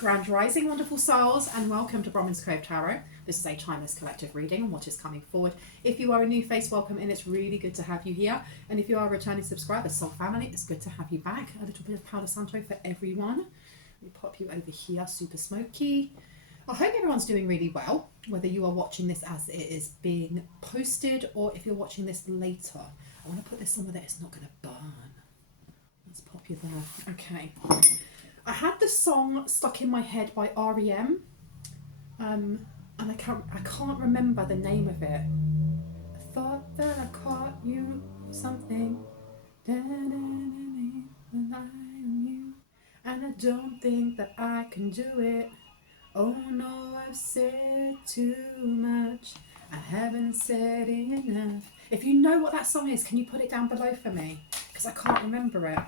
Grand Rising, wonderful souls, and welcome to Bronwen's Cove Tarot. This is a timeless collective reading on what is coming forward. If you are a new face, welcome, and it's really good to have you here. And if you are a returning subscriber, soul family, it's good to have you back. A little bit of Palo Santo for everyone. Let me pop you over here, super smoky. I hope everyone's doing really well, whether you are watching this as it is being posted or if you're watching this later. I want to put this somewhere that it's not going to burn. Let's pop you there. Okay. I had the song stuck in my head by R.E.M. And I can't remember the name of it. I thought that I caught you something. And I don't think that I can do it. Oh no, I've said too much. I haven't said enough. If you know what that song is, can you put it down below for me? Because I can't remember it.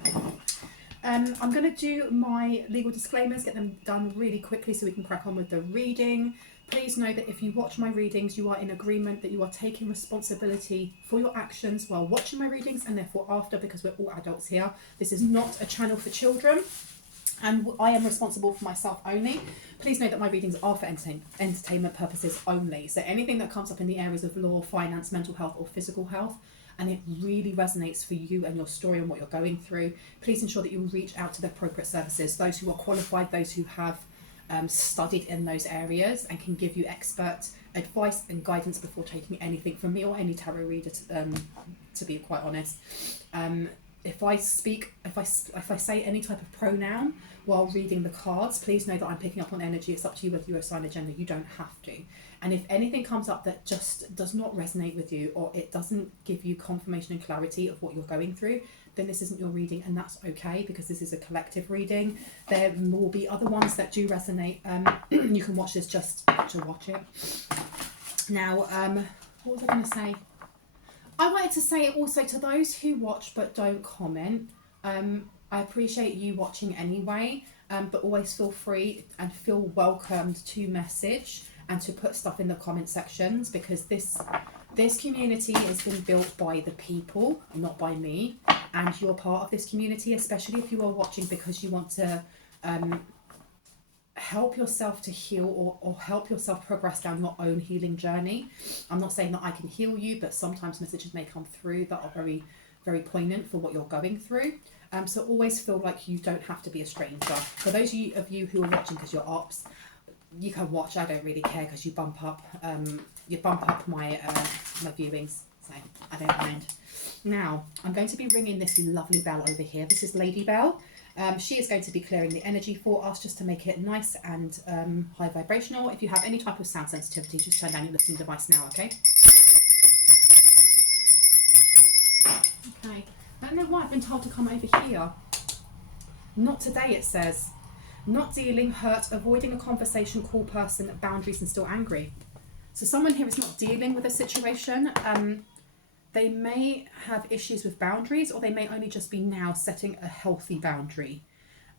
I'm going to do my legal disclaimers, get them done really quickly so we can crack on with the reading. Please know that if you watch my readings, you are in agreement that you are taking responsibility for your actions while watching my readings and therefore after, because we're all adults here. This is not a channel for children and I am responsible for myself only. Please know that my readings are for entertainment purposes only. So anything that comes up in the areas of law, finance, mental health or physical health, and it really resonates for you and your story and what you're going through, please ensure that you reach out to the appropriate services, those who are qualified, those who have studied in those areas and can give you expert advice and guidance before taking anything from me or any tarot reader, to be quite honest. If I say any type of pronoun while reading the cards, please know that I'm picking up on energy. It's up to you whether you assign a gender. You don't have to. And if anything comes up that just does not resonate with you or it doesn't give you confirmation and clarity of what you're going through, then this isn't your reading, and that's okay because this is a collective reading. There will be other ones that do resonate. You can watch this just to watch it. Now, what was I going to say? I wanted to say also to those who watch but don't comment, I appreciate you watching anyway, but always feel free and feel welcomed to message and to put stuff in the comment sections, because this community has been built by the people, not by me, and you're part of this community, especially if you are watching because you want to help yourself to heal or help yourself progress down your own healing journey. I'm not saying that I can heal you, but sometimes messages may come through that are very, very poignant for what you're going through. So always feel like you don't have to be a stranger. For those of you who are watching because you're ops, you can watch. I don't really care because you bump up my my viewings, so I don't mind. Now I'm going to be ringing this lovely bell over here. This is Lady Bell. She is going to be clearing the energy for us just to make it nice and high vibrational. If you have any type of sound sensitivity, just turn down your listening device now, okay? Okay. I don't know why I've been told to come over here. Not today, it says. Not dealing, hurt, avoiding a conversation, call person, boundaries and still angry. So someone here is not dealing with a situation. They may have issues with boundaries, or they may only just be now setting a healthy boundary.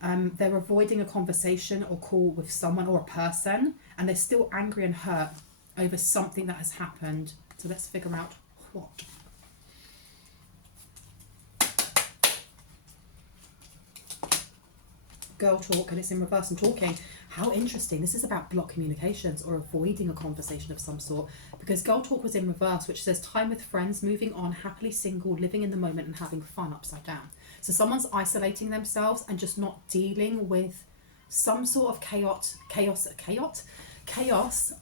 They're avoiding a conversation or call with someone or a person, and they're still angry and hurt over something that has happened. So let's figure out what. Girl talk, and it's in reverse and talking. How interesting. This is about block communications or avoiding a conversation of some sort, because girl talk was in reverse, which says time with friends, moving on, happily single, living in the moment and having fun, upside down. So someone's isolating themselves and just not dealing with some sort of chaos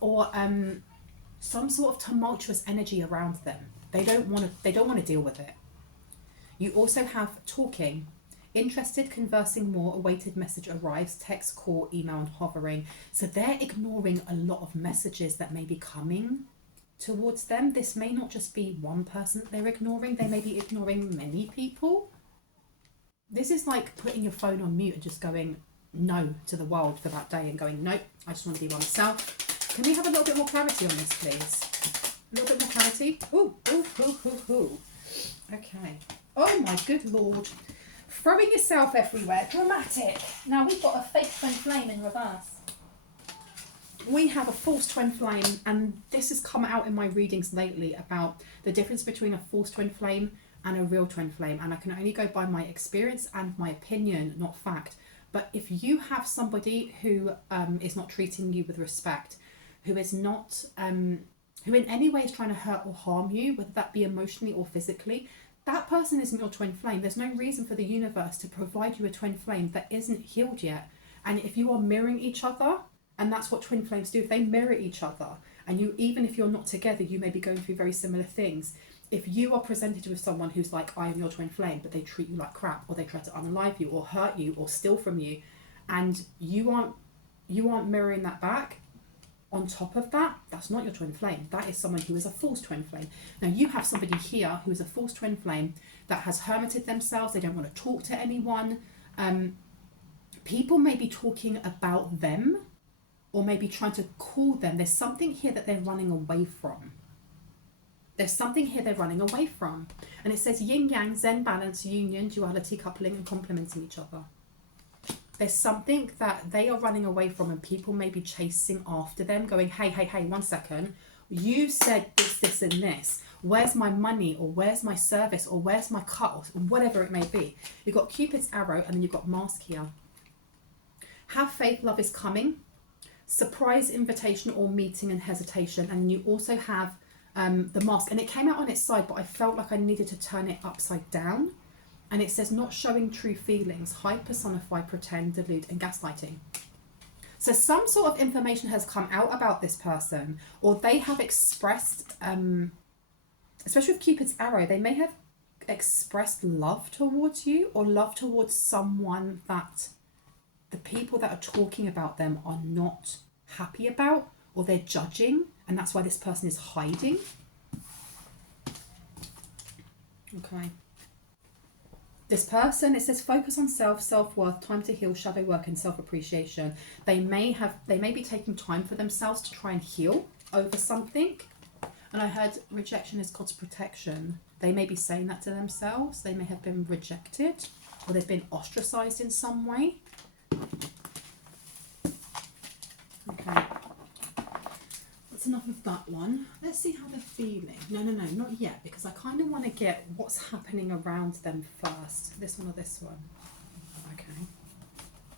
or some sort of tumultuous energy around them. They don't want to deal with it. You also have talking. Interested, conversing more, awaited message arrives, text, call, email and hovering. So they're ignoring a lot of messages that may be coming towards them. This may not just be one person that they're ignoring. They may be ignoring many people. This is like putting your phone on mute and just going no to the world for that day and going, nope, I just want to be by myself. Can we have a little bit more clarity on this, please? A little bit more clarity. Ooh. Okay. Oh my good Lord. Throwing yourself everywhere. Dramatic. Now we've got a fake twin flame in reverse. We have a false twin flame, and this has come out in my readings lately about the difference between a false twin flame and a real twin flame. And I can only go by my experience and my opinion, not fact. But if you have somebody who is not treating you with respect, who is not, who in any way is trying to hurt or harm you, whether that be emotionally or physically, that person isn't your twin flame. There's no reason for the universe to provide you a twin flame that isn't healed yet. And if you are mirroring each other, and that's what twin flames do, if they mirror each other, and you, even if you're not together, you may be going through very similar things. If you are presented with someone who's like, I am your twin flame, but they treat you like crap, or they try to unalive you, or hurt you, or steal from you, and you aren't mirroring that back, on top of that, that's not your twin flame. That is someone who is a false twin flame. Now you have somebody here who is a false twin flame that has hermited themselves. They don't want to talk to anyone. People may be talking about them, or maybe trying to call them. There's something here that they're running away from. There's something here they're running away from. And it says yin yang, zen, balance, union, duality, coupling, and complementing each other. There's something that they are running away from, and people may be chasing after them, going, hey, 1 second. You said this, and this. Where's my money? Or where's my service? Or where's my cut? Or whatever it may be. You've got Cupid's arrow, and then you've got mask here. Have faith, love is coming. Surprise invitation or meeting and hesitation. And you also have the mask. And it came out on its side, but I felt like I needed to turn it upside down. And it says not showing true feelings, hide, personify, pretend, delude, and gaslighting. So some sort of information has come out about this person, or they have expressed, especially with Cupid's arrow, they may have expressed love towards you, or love towards someone that the people that are talking about them are not happy about, or they're judging, and that's why this person is hiding. Okay. This person, it says focus on self-worth, time to heal, shadow work, and self-appreciation. They may be taking time for themselves to try and heal over something. And I heard rejection is God's protection. They may be saying that to themselves. They may have been rejected, or they've been ostracized in some way. Okay. That's enough of that one. Let's see how they're feeling. No, not yet, because I kind of want to get what's happening around them first. This one or this one? Okay.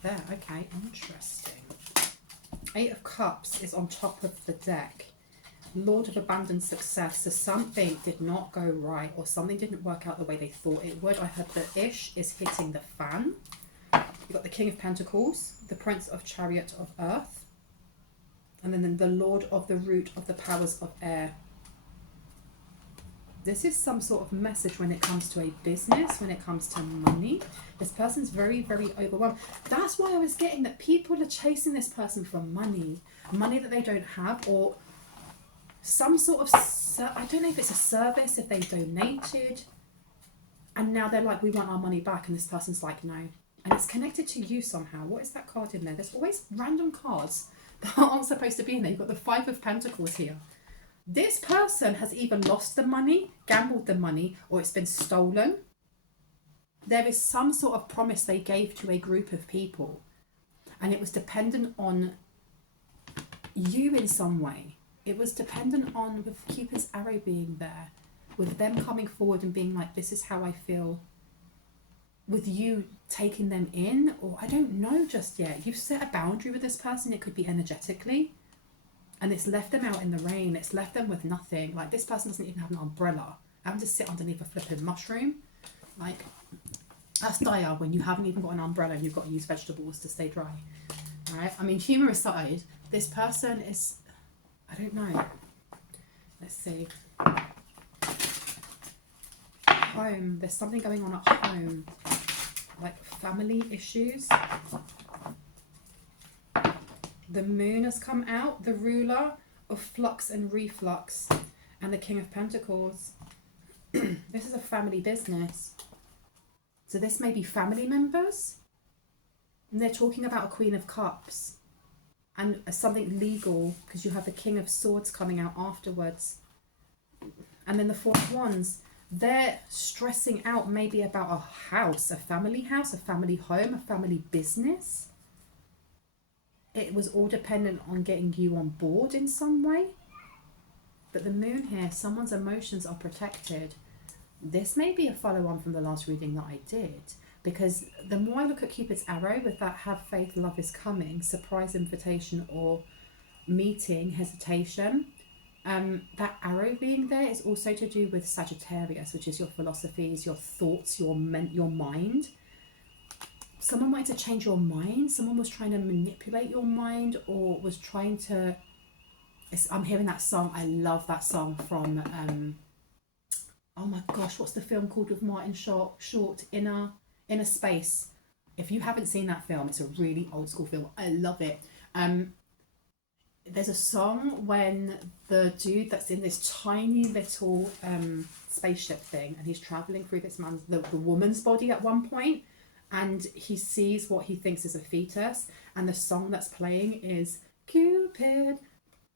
There, okay, interesting. 8 of Cups is on top of the deck. Lord of Abandoned Success. So something did not go right, or something didn't work out the way they thought it would. I heard the ish is hitting the fan. You've got the King of Pentacles, the Prince of Chariot of Earth, and then the Lord of the Root of the Powers of Air. This is some sort of message when it comes to a business, when it comes to money. This person's very, very overwhelmed. That's why I was getting that people are chasing this person for money. Money that they don't have, or some sort of, I don't know if it's a service, if they donated, and now they're like, we want our money back, and this person's like, no. And it's connected to you somehow. What is that card in there? There's always random cards that aren't supposed to be in there. You've got the 5 of Pentacles here. This person has either lost the money, gambled the money, or it's been stolen. There is some sort of promise they gave to a group of people, and it was dependent on you in some way. It was dependent on, with Cupid's arrow being there, with them coming forward and being like, this is how I feel, with you taking them in, or I don't know just yet. You've set a boundary with this person. It could be energetically, and it's left them out in the rain. It's left them with nothing. Like, this person doesn't even have an umbrella. Having to sit underneath a flipping mushroom, like, that's dire when you haven't even got an umbrella and you've got to use vegetables to stay dry. All right, I mean, humour aside, this person is, I don't know, let's see, home. There's something going on at home, like family issues. The Moon has come out, the ruler of flux and reflux, and the King of Pentacles. This is a family business. So this may be family members, and they're talking about a Queen of Cups and something legal, because you have the King of Swords coming out afterwards. And then the 4 of Wands. They're stressing out maybe about a house, a family home, a family business. It was all dependent on getting you on board in some way. But the Moon here, someone's emotions are protected. This may be a follow-on from the last reading that I did. because the more I look at Cupid's arrow with that have faith, love is coming, surprise invitation or meeting, hesitation, that arrow being there is also to do with Sagittarius, which is your philosophies, your thoughts, your mind. Someone wanted to change your mind. Someone was trying to manipulate your mind, or was trying to... I'm hearing that song. I love that song from... oh my gosh, what's the film called with Martin Short? Inner Space. If you haven't seen that film, it's a really old school film. I love it. There's a song when the dude that's in this tiny little spaceship thing, and he's traveling through this man's the woman's body at one point, and he sees what he thinks is a fetus, and the song that's playing is Cupid,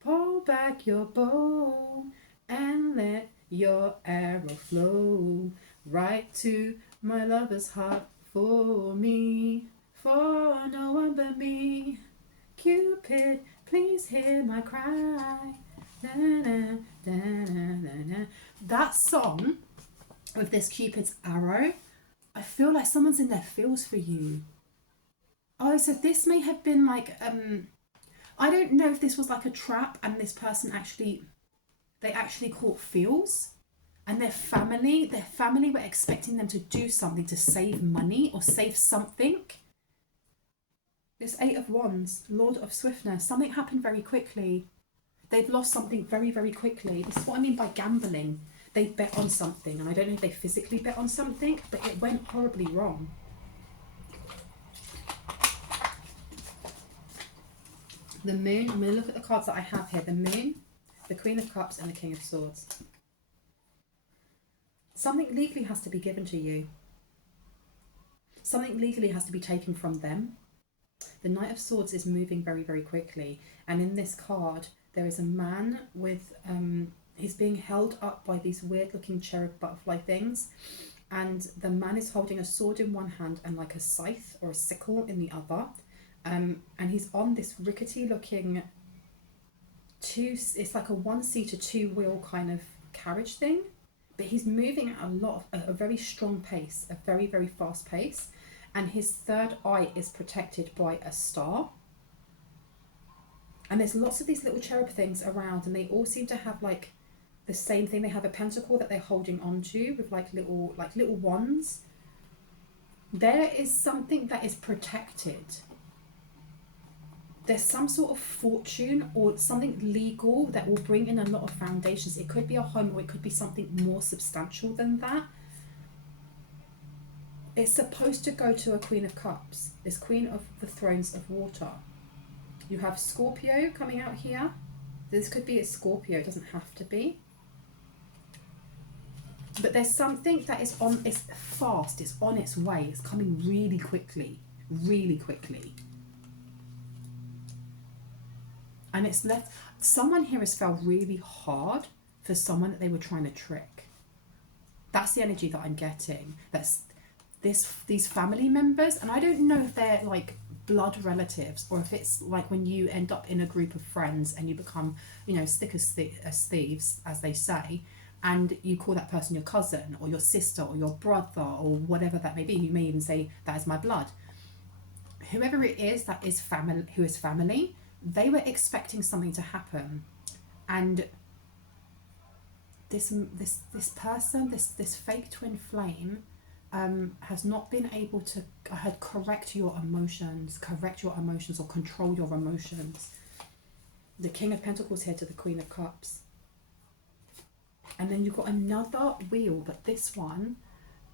pull back your bow and let your arrow flow right to my lover's heart, for me, for no one but me. Cupid, please hear my cry. Da, da, da, da, da. That song with this Cupid's arrow, I feel like someone's in their feels for you. Oh, so this may have been like, I don't know if this was like a trap and this person they actually caught feels, and their family were expecting them to do something to save money or save something. This Eight of Wands, Lord of Swiftness, something happened very quickly. They've lost something very, very quickly. This is what I mean by gambling. They bet on something, and I don't know if they physically bet on something, but it went horribly wrong. The Moon, I'm going to look at the cards that I have here. The Moon, the Queen of Cups, and the King of Swords. Something legally has to be given to you. Something legally has to be taken from them. The Knight of Swords is moving very, very quickly. And in this card, there is a man with, he's being held up by these weird looking cherub butterfly things. And the man is holding a sword in one hand and like a scythe or a sickle in the other. And he's on this rickety looking it's like a one-seater, two-wheel kind of carriage thing. But he's moving at a very strong pace, a very, very fast pace. And his third eye is protected by a star. And there's lots of these little cherub things around, and they all seem to have like the same thing. They have a pentacle that they're holding onto with like little wands. There is something that is protected. There's some sort of fortune or something legal that will bring in a lot of foundations. It could be a home, or it could be something more substantial than that. It's supposed to go to a Queen of Cups, this Queen of the Thrones of Water. You have Scorpio coming out here. This could be a Scorpio, it doesn't have to be. But there's something that is it's fast, it's on its way, it's coming really quickly, really quickly. And it's left, someone here has fell really hard for someone that they were trying to trick. That's the energy that I'm getting. That's these family members, and I don't know if they're like blood relatives, or if it's like when you end up in a group of friends and you become, thick as thieves, as they say, and you call that person your cousin or your sister or your brother or whatever that may be. You may even say, that is my blood. Whoever it is that is family, who is family, they were expecting something to happen, and this person, this fake twin flame, has not been able to correct your emotions or control your emotions. The King of Pentacles here to the Queen of Cups. And then you've got another wheel, but this one,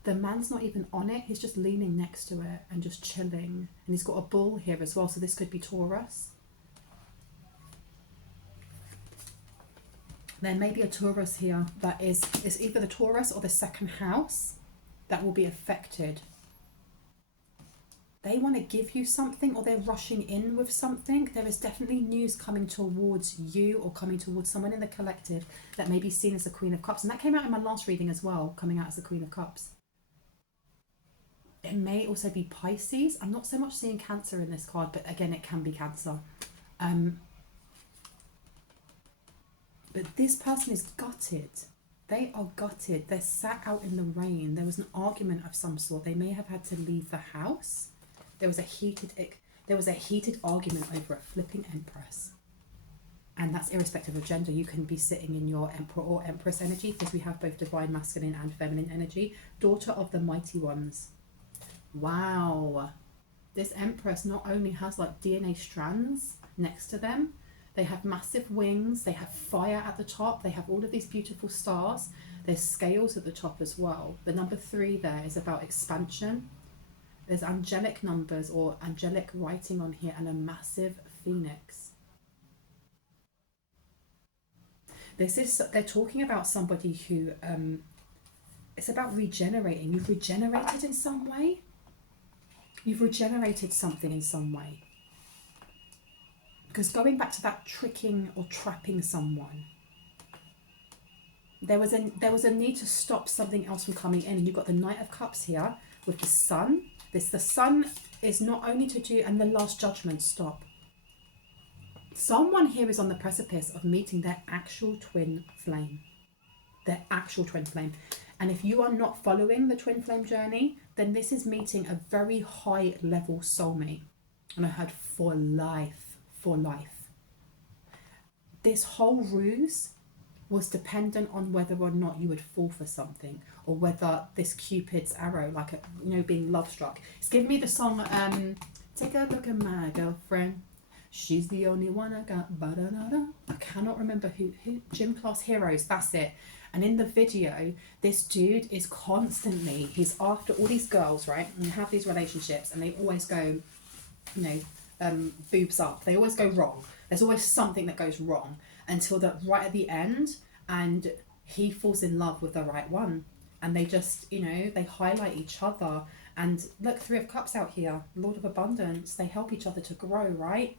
the man's not even on it. He's just leaning next to it and just chilling. And he's got a bull here as well, so this could be Taurus. There may be a Taurus here that is either the Taurus or the second house that will be affected. They want to give you something, or they're rushing in with something. There is definitely news coming towards you or coming towards someone in the collective that may be seen as the Queen of Cups. And that came out in my last reading as well, coming out as the Queen of Cups. It may also be Pisces. I'm not so much seeing Cancer in this card, but again, it can be Cancer. But this person is gutted. They are gutted. They're sat out in the rain. There was an argument of some sort. They may have had to leave the house. There was a heated argument over a flipping empress. And that's irrespective of gender. You can be sitting in your emperor or empress energy, because we have both divine masculine and feminine energy. Daughter of the mighty ones. Wow. This empress not only has like DNA strands next to them, they have massive wings, they have fire at the top, they have all of these beautiful stars. There's scales at the top as well. The number 3 there is about expansion. There's angelic numbers or angelic writing on here, and a massive phoenix. They're talking about somebody who, it's about regenerating. You've regenerated in some way. You've regenerated something in some way. Because going back to that tricking or trapping someone, there was a need to stop something else from coming in. And you've got the Knight of Cups here with the Sun. The Sun is not only to do, and the Last Judgment, stop. Someone here is on the precipice of meeting their actual twin flame. Their actual twin flame. And if you are not following the twin flame journey, then this is meeting a very high level soulmate. And I heard for life. For life. This whole ruse was dependent on whether or not you would fall for something, or whether this Cupid's arrow, like a, being love struck. It's giving me the song, take a look at my girlfriend. She's the only one I got. Ba-da-da-da. I cannot remember who. Gym Class Heroes. That's it. And in the video, this dude is constantly, he's after all these girls, right? And have these relationships, and they always go, boobs up. They always go wrong. There's always something that goes wrong until right at the end, and he falls in love with the right one, and they just, they highlight each other. And look, 3 of Cups out here, Lord of Abundance. They help each other to grow, right?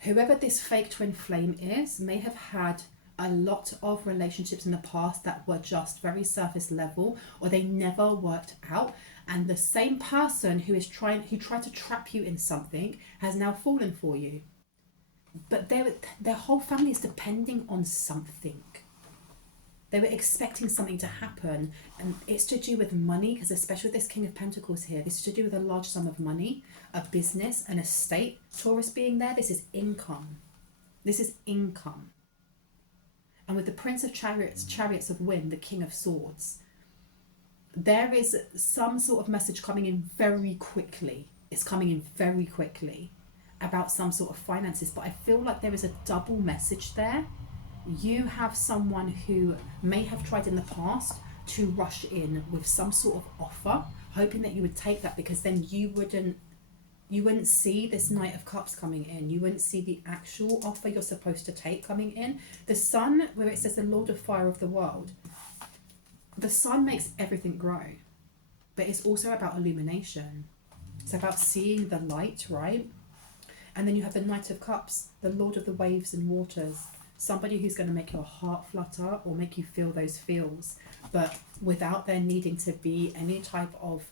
Whoever this fake twin flame is may have had a lot of relationships in the past that were just very surface level, or they never worked out. And the same person who tried to trap you in something has now fallen for you. But their whole family is depending on something. They were expecting something to happen, and it's to do with money, because especially with this King of Pentacles here, this is to do with a large sum of money, a business, an estate. Taurus being there, this is income. This is income. And with the Prince of Chariots of Wind, the King of Swords, there is some sort of message coming in very quickly. It's coming in very quickly about some sort of finances, but I feel like there is a double message there. You have someone who may have tried in the past to rush in with some sort of offer, hoping that you would take that, because then you wouldn't see this Knight of Cups coming in. You wouldn't see the actual offer you're supposed to take coming in. The Sun, where it says the Lord of Fire of the world, the Sun makes everything grow, but it's also about illumination. It's about seeing the light, right? And then you have the Knight of Cups, the Lord of the waves and waters. Somebody who's going to make your heart flutter or make you feel those feels, but without there needing to be any type of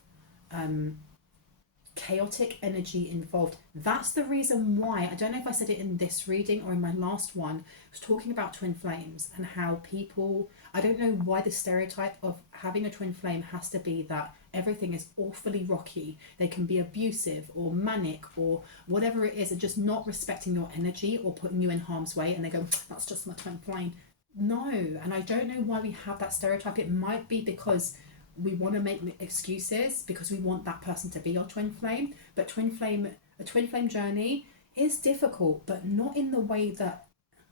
chaotic energy involved. That's the reason why, I don't know if I said it in this reading or in my last one, I was talking about twin flames and how people, I don't know why the stereotype of having a twin flame has to be that everything is awfully rocky. They can be abusive or manic or whatever it is, and just not respecting your energy or putting you in harm's way, and they go, that's just my twin flame. No, and I don't know why we have that stereotype. It might be because we want to make excuses because we want that person to be our twin flame. But a twin flame journey is difficult, but not in the way that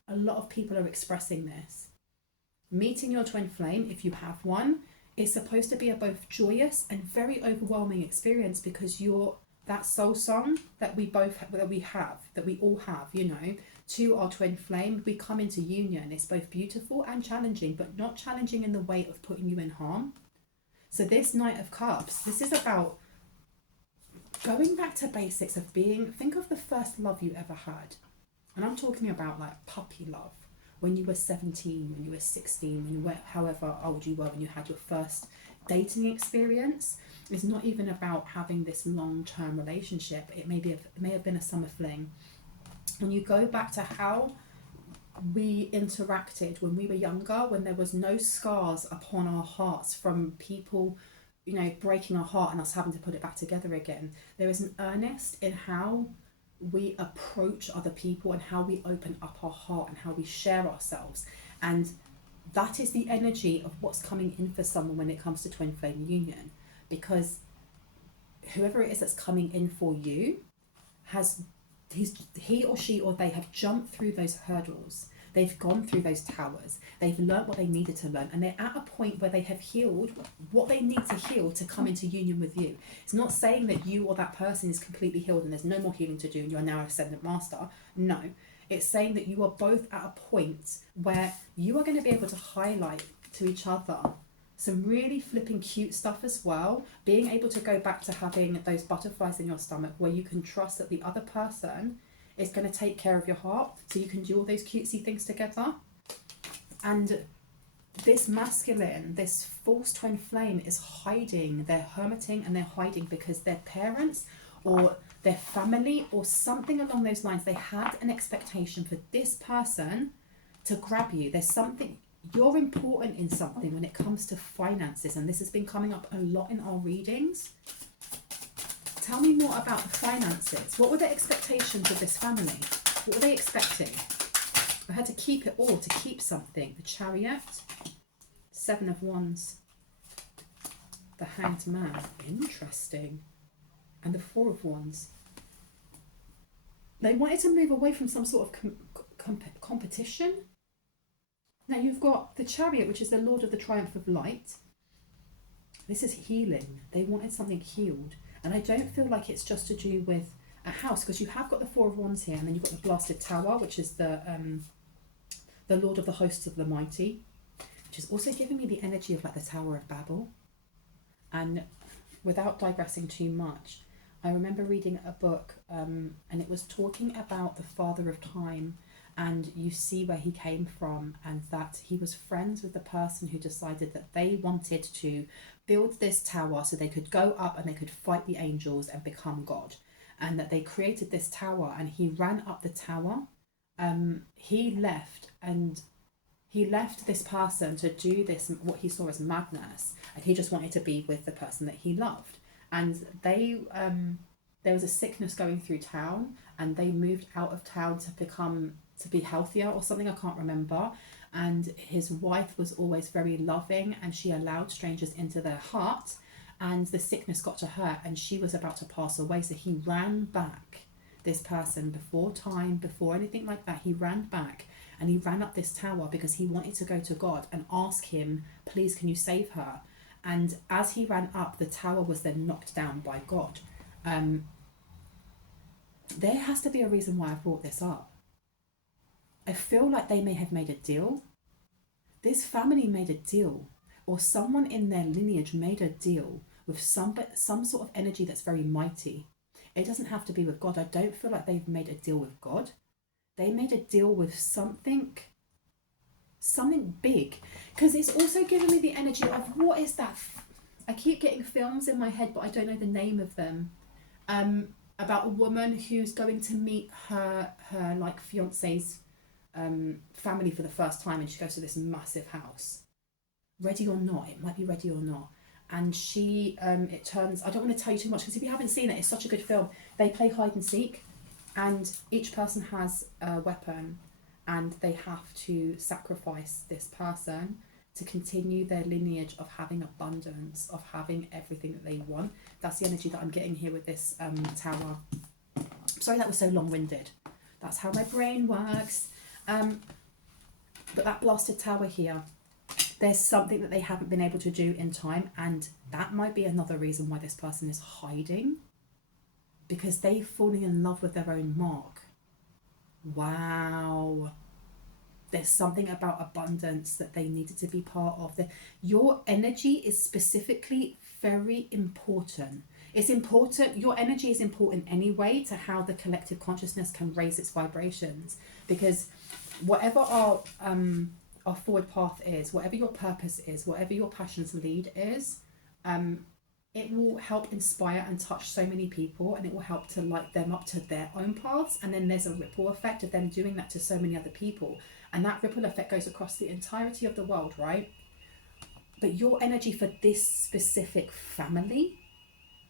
a lot of people are expressing this. Meeting your twin flame, if you have one, is supposed to be a both joyous and very overwhelming experience, because you're that soul song that we all have, to our twin flame. We come into union. It's both beautiful and challenging, but not challenging in the way of putting you in harm. So this Knight of Cups, this is about going back to basics of think of the first love you ever had. And I'm talking about like puppy love. When you were 17, when you were 16, when you were however old you were, when you had your first dating experience. It's not even about having this long-term relationship. It may have been a summer fling. When you go back to how we interacted when we were younger, when there was no scars upon our hearts from people, you know, breaking our heart and us having to put it back together again. There is an earnest in how we approach other people and how we open up our heart and how we share ourselves. And that is the energy of what's coming in for someone when it comes to twin flame union, because whoever it is that's coming in for you has, he or she or they have jumped through those hurdles. They've gone through those towers. They've learnt what they needed to learn, and they're at a point where they have healed what they need to heal to come into union with you. It's not saying that you or that person is completely healed and there's no more healing to do and you are now an ascendant master. No, it's saying that you are both at a point where you are going to be able to highlight to each other some really flipping cute stuff as well. Being able to go back to having those butterflies in your stomach where you can trust that the other person is going to take care of your heart, so you can do all those cutesy things together. And this masculine, this false twin flame is hiding, they're hermiting and they're hiding because their parents or their family or something along those lines, they had an expectation for this person to grab you. There's something, you're important in something when it comes to finances, and this has been coming up a lot in our readings. Tell me more about the finances. What were the expectations of this family? What were they expecting? I had to keep it all, to keep something. The Chariot, Seven of Wands, the Hanged Man, interesting, and the Four of Wands. They wanted to move away from some sort of competition. Now you've got the Chariot, which is the Lord of the Triumph of Light. This is healing. They wanted something healed. And I don't feel like it's just to do with a house, because you have got the Four of Wands here, and then you've got the Blasted Tower, which is the Lord of the Hosts of the Mighty, which is also giving me the energy of like the Tower of Babel. And without digressing too much, I remember reading a book and it was talking about the Father of Time, and you see where he came from, and that he was friends with the person who decided that they wanted to build this tower so they could go up and they could fight the angels and become God, and that they created this tower, and he ran up the tower. He left this person to do this, what he saw as madness, and he just wanted to be with the person that he loved. And they there was a sickness going through town, and they moved out of town to be healthier or something, I can't remember. And his wife was always very loving, and she allowed strangers into their heart, and the sickness got to her and she was about to pass away. So he ran back, this person, before time, before anything like that, he ran back and he ran up this tower because he wanted to go to God and ask him, please, can you save her? And as he ran up, the tower was then knocked down by God. There has to be a reason why I brought this up. I feel like they may have made a deal. This family made a deal, or someone in their lineage made a deal with some sort of energy that's very mighty. It doesn't have to be with God. I don't feel like they've made a deal with God. They made a deal with something big, because it's also giving me the energy of, what is that? I keep getting films in my head, but I don't know the name of them. About a woman who's going to meet her like fiance's family for the first time, and she goes to this massive house. Ready or Not, it might be Ready or Not. And she, it turns, I don't want to tell you too much, because if you haven't seen it, it's such a good film. They play hide and seek, and each person has a weapon, and they have to sacrifice this person to continue their lineage of having abundance, of having everything that they want. That's the energy that I'm getting here with this tower. Sorry that was so long-winded. That's how my brain works. But that Blasted Tower here, there's something that they haven't been able to do in time, and that might be another reason why this person is hiding, because they've fallen in love with their own mark. Wow. There's something about abundance that they needed to be part of. Your energy is specifically very important. It's important. Your energy is important anyway to how the collective consciousness can raise its vibrations, because whatever our forward path is, whatever your purpose is, whatever your passion's lead is, it will help inspire and touch so many people, and it will help to light them up to their own paths. And then there's a ripple effect of them doing that to so many other people, and that ripple effect goes across the entirety of the world, right? But your energy for this specific family,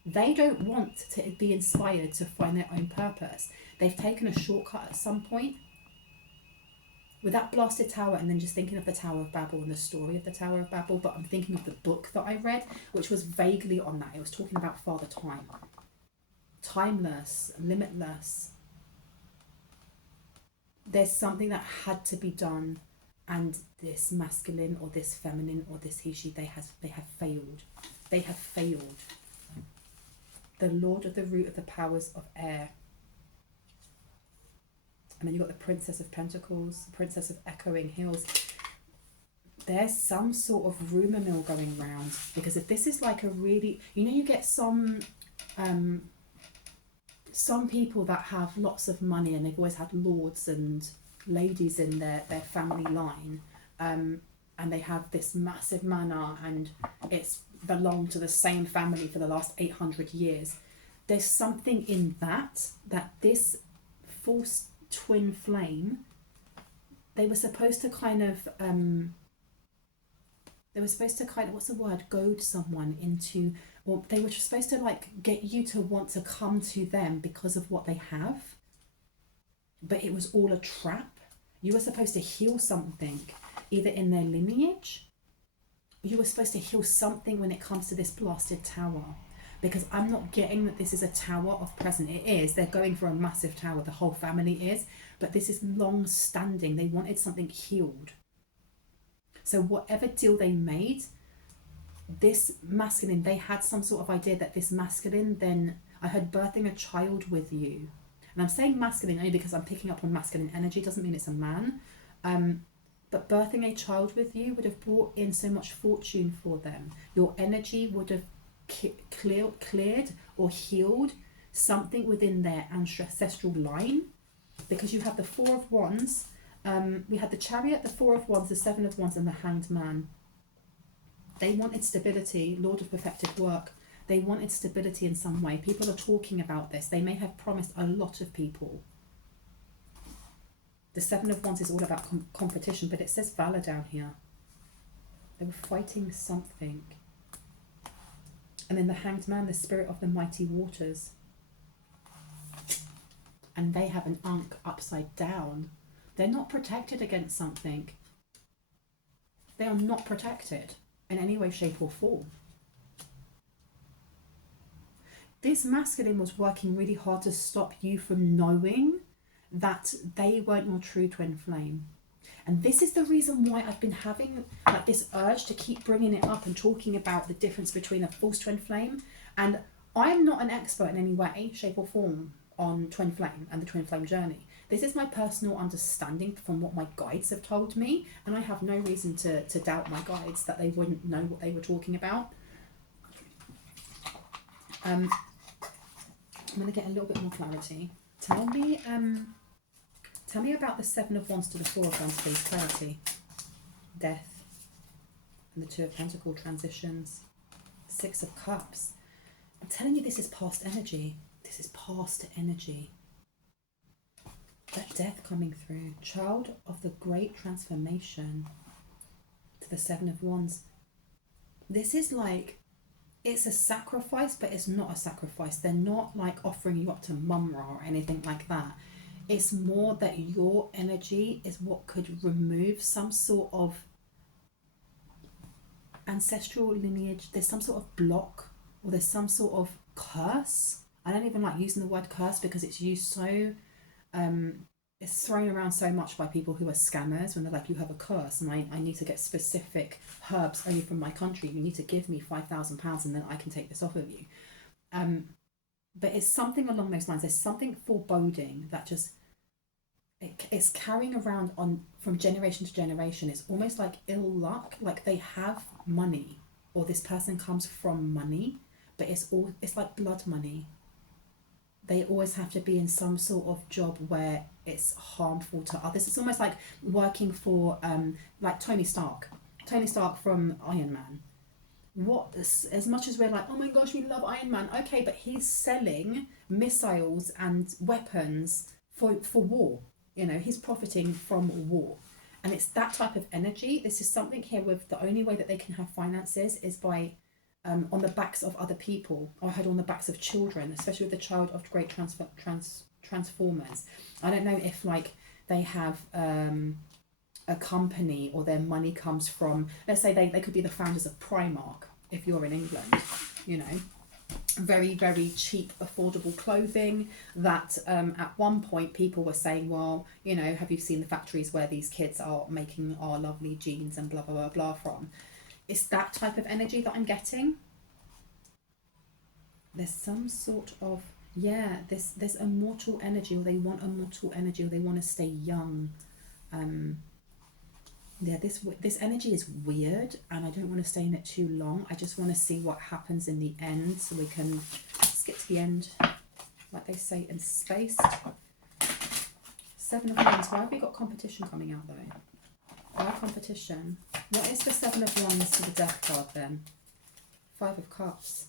they don't want to be inspired to find their own purpose. They've taken a shortcut at some point with that blasted tower, and then just thinking of the Tower of Babel and the story of the Tower of Babel. But I'm thinking of the book that I read, which was vaguely on that. It was talking about Father Time. Timeless, limitless. There's something that had to be done, and this masculine or this feminine or this he, she, they have failed. They have failed. The Lord of the root of the powers of air. And then you've got the Princess of Pentacles, Princess of Echoing Hills. There's some sort of rumour mill going round, because if this is like a really, you know, you get some people that have lots of money, and they've always had lords and ladies in their family line, and they have this massive manor, and it's belonged to the same family for the last 800 years. There's something in that this false twin flame, they were supposed to kind of what's the word, goad someone into, or they were supposed to like get you to want to come to them because of what they have, but it was all a trap. You were supposed to heal something either in their lineage, you were supposed to heal something when it comes to this blasted tower. Because I'm not getting that this is a tower of present. It is. They're going for a massive tower. The whole family is. But this is long standing. They wanted something healed. So whatever deal they made, this masculine, they had some sort of idea that this masculine, then I heard birthing a child with you. And I'm saying masculine only because I'm picking up on masculine energy. It doesn't mean it's a man. But birthing a child with you would have brought in so much fortune for them. Your energy would have cleared or healed something within their ancestral line, because you have the Four of Wands, we had the Chariot, the Four of Wands, the Seven of Wands, and the Hanged Man. They wanted stability. Lord of perfected work, they wanted stability in some way. People are talking about this. They may have promised a lot of people. The Seven of Wands is all about competition, but it says valor down here. They were fighting something. And then the Hanged Man, the spirit of the mighty waters. And they have an Ankh upside down. They're not protected against something. They are not protected in any way, shape or form. This masculine was working really hard to stop you from knowing that they weren't your true twin flame. And this is the reason why I've been having like this urge to keep bringing it up and talking about the difference between a false twin flame. And I'm not an expert in any way, shape or form on twin flame and the twin flame journey. This is my personal understanding from what my guides have told me. And I have no reason to doubt my guides that they wouldn't know what they were talking about. I'm going to get a little bit more clarity. Tell me about the Seven of Wands to the Four of Wands, please. Clarity. Death. And the Two of Pentacles, transitions. Six of Cups. I'm telling you, this is past energy. This is past energy. That death coming through. Child of the great transformation. To the Seven of Wands. This is like, it's a sacrifice, but it's not a sacrifice. They're not like offering you up to Mum-Ra or anything like that. It's more that your energy is what could remove some sort of ancestral lineage. There's some sort of block, or there's some sort of curse. I don't even like using the word curse because it's used so, it's thrown around so much by people who are scammers when they're like, you have a curse and I need to get specific herbs only from my country. You need to give me £5,000 and then I can take this off of you. But it's something along those lines. There's something foreboding that just, it's carrying around on from generation to generation. It's almost like ill luck, like they have money or this person comes from money, but it's like blood money. They always have to be in some sort of job where it's harmful to others. It's almost like working for like Tony Stark from Iron Man. what, as much as we're like, oh my gosh, we love Iron Man, okay, but he's selling missiles and weapons for war. You know, he's profiting from war. And it's that type of energy. This is something here with the only way that they can have finances is by on the backs of other people. I heard on the backs of children, especially with the child of great transformers. I don't know if like they have a company or their money comes from, let's say they could be the founders of Primark if you're in England, you know. Very, very cheap, affordable clothing that at one point people were saying, well, you know, have you seen the factories where these kids are making our lovely jeans and blah, blah, blah, blah from? It's that type of energy that I'm getting. There's some sort of, yeah, there's immortal energy, or they want immortal energy, or they want to stay young. Yeah, this energy is weird, and I don't want to stay in it too long. I just want to see what happens in the end, so we can skip to the end, like they say in space. Seven of Wands. Why have we got competition coming out though? Why competition? What is the Seven of Wands to the Death card then? Five of Cups.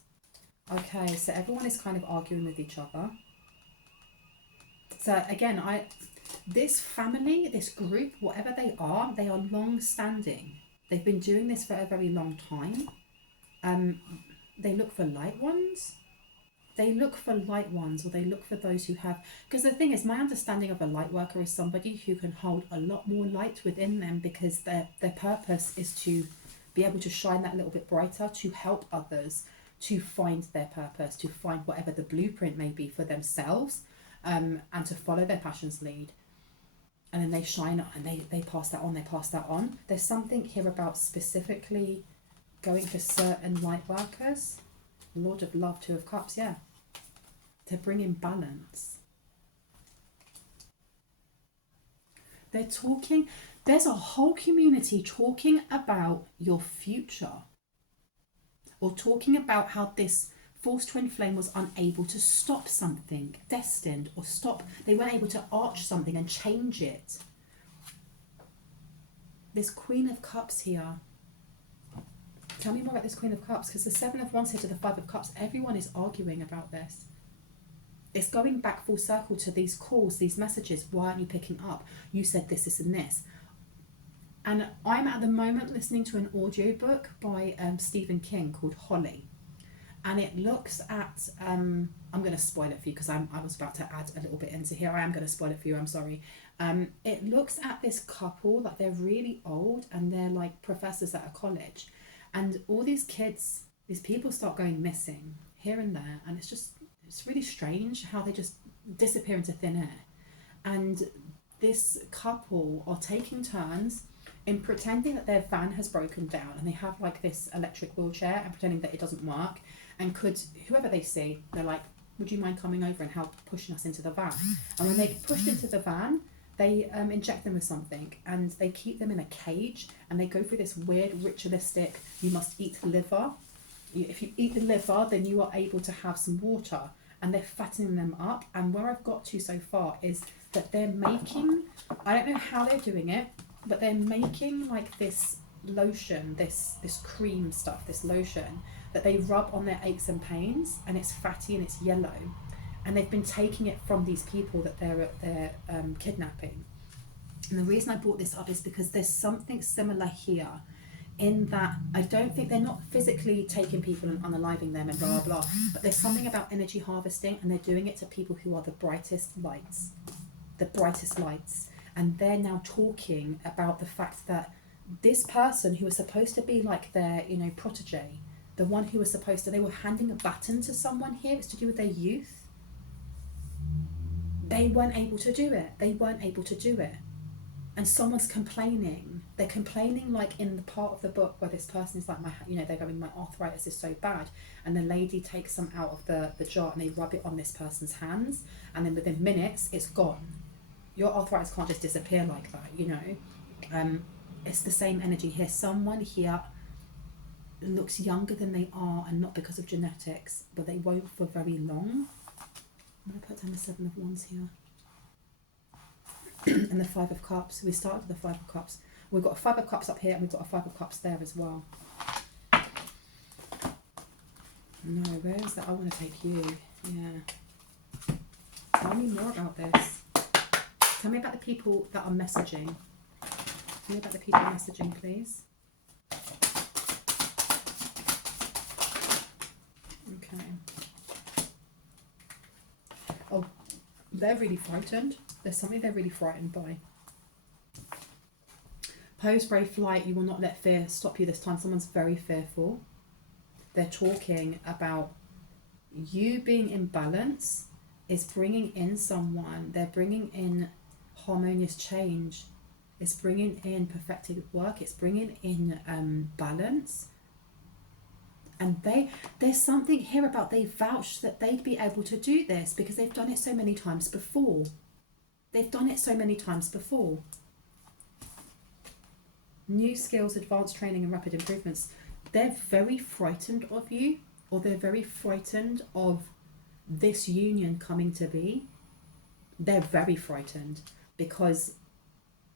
Okay, so everyone is kind of arguing with each other. So again, this family, this group, whatever they are long-standing. They've been doing this for a very long time. They look for light ones. They look for light ones, or they look for those who have... Because the thing is, my understanding of a light worker is somebody who can hold a lot more light within them, because their purpose is to be able to shine that little bit brighter, to help others, to find their purpose, to find whatever the blueprint may be for themselves, and to follow their passion's lead. And then they shine and they pass that on, There's something here about specifically going for certain light workers. Lord of Love, Two of Cups, yeah. To bring in balance. They're talking, there's a whole community talking about your future. Or talking about how this false twin flame was unable to stop something destined, or they weren't able to arch something and change it. This Queen of Cups here. Tell me more about this Queen of Cups, because the Seven of Wands here to the Five of Cups, everyone is arguing about this. It's going back full circle to these calls, these messages. Why aren't you picking up? You said this, this and this. And I'm at the moment listening to an audiobook by Stephen King called Holly. And it looks at, I'm going to spoil it for you because I was about to add a little bit into here. I am going to spoil it for you, I'm sorry. It looks at this couple, that they're really old and they're like professors at a college. And all these kids, these people start going missing here and there. And it's really strange how they just disappear into thin air. And this couple are taking turns in pretending that their van has broken down, and they have like this electric wheelchair, and pretending that it doesn't work. And whoever they see, they're like, would you mind coming over and help pushing us into the van? And when they get pushed into the van, they inject them with something, and they keep them in a cage, and they go through this weird ritualistic, you must eat liver. If you eat the liver, then you are able to have some water, and they're fattening them up. And where I've got to so far is that they're making, I don't know how they're doing it, but they're making like this lotion, this cream stuff, this lotion that they rub on their aches and pains, and it's fatty and it's yellow. And they've been taking it from these people that they're kidnapping. And the reason I brought this up is because there's something similar here, in that I don't think they're not physically taking people and unaliving them and blah, blah, blah, but there's something about energy harvesting, and they're doing it to people who are the brightest lights. And they're now talking about the fact that this person who was supposed to be like their, protege, the one who was supposed to, they were handing a baton to someone here, it's to do with their youth. They weren't able to do it. And someone's complaining. They're complaining like in the part of the book where this person is like, they're going, my arthritis is so bad. And the lady takes some out of the jar and they rub it on this person's hands. And then within minutes, it's gone. Your arthritis can't just disappear like that, It's the same energy here. Someone here looks younger than they are, and not because of genetics, but they won't for very long. I'm going to put down the Seven of Wands here. And the Five of Cups. We started with the Five of Cups. We've got a Five of Cups up here, and we've got a Five of Cups there as well. No, where is that? I want to take you. Yeah. Tell me more about this. Tell me about the people that are messaging. Tell me about the people messaging, please. Okay. Oh, they're really frightened. There's something they're really frightened by. Pose brave light. You will not let fear stop you this time. Someone's very fearful. They're talking about you being in balance is bringing in someone. They're bringing in harmonious change. It's bringing in perfected work. It's bringing in balance. And there's something here about they vouched that they'd be able to do this because they've done it so many times before. They've done it so many times before. New skills, advanced training and rapid improvements. They're very frightened of you, or they're very frightened of this union coming to be. They're very frightened because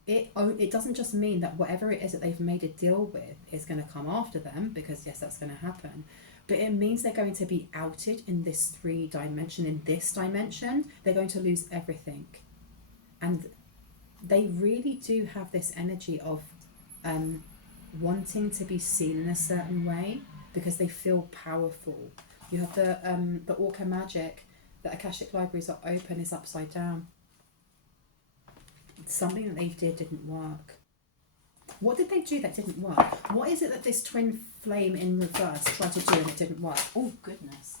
it doesn't just mean that whatever it is that they've made a deal with is going to come after them, because yes, that's going to happen, but it means they're going to be outed in this in this dimension. They're going to lose everything. And they really do have this energy of wanting to be seen in a certain way because they feel powerful. You have the Orca magic, the Akashic libraries are open, is upside down. Something that they did didn't work. What did they do that didn't work? What is it that this twin flame in reverse tried to do and it didn't work? Oh goodness.